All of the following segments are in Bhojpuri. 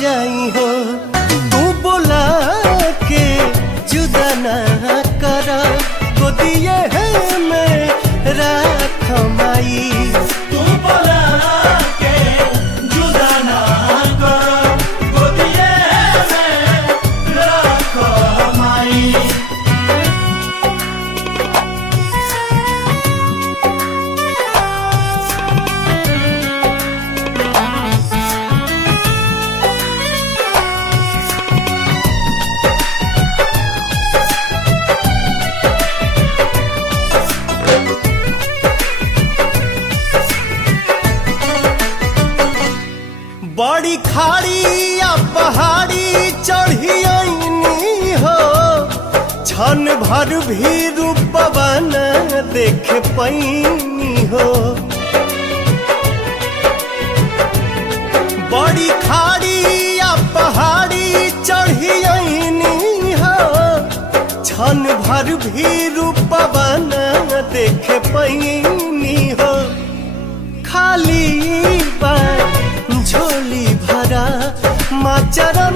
जाई हो। तू बोला के जुदा ना कर, गोदिए है मैं राख माई। तू बोला के जुदा ना कर, गोदिए में राख माई। बड़ी खाड़ी या पहाड़ी चढ़ी आईनी हो, क्षण भर भी रूपवा न देख पैनी हो। बड़ी खाड़ी या पहाड़ी चढ़ी आईनी हो, क्षण भर भी रूपवा न देख पैनी हो। खाली झोली भरा माँ चरण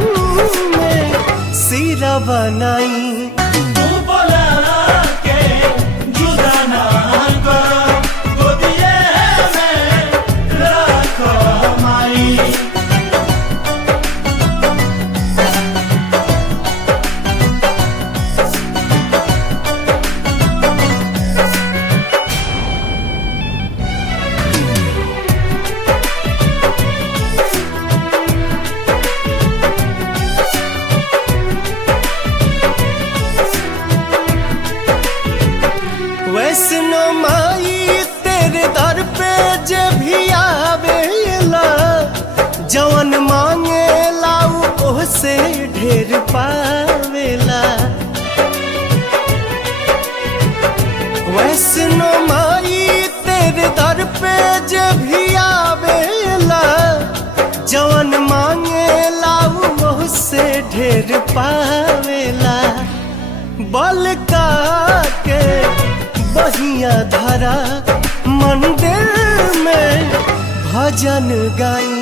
में सिरा बनाई। तू बोला के जुदा ना कर, गोदिए में राख माई। वैष्णो माई तेरे दर पे जे भी आवेला, जवन मांगेला ओसे ढेर पावेला। वैष्णो माई तेरे दर पे जे भी आवेला, जवन मांगेला ओसे ढेर पावेला। बल का के बहिया धरा मंदिर में भजन गाई।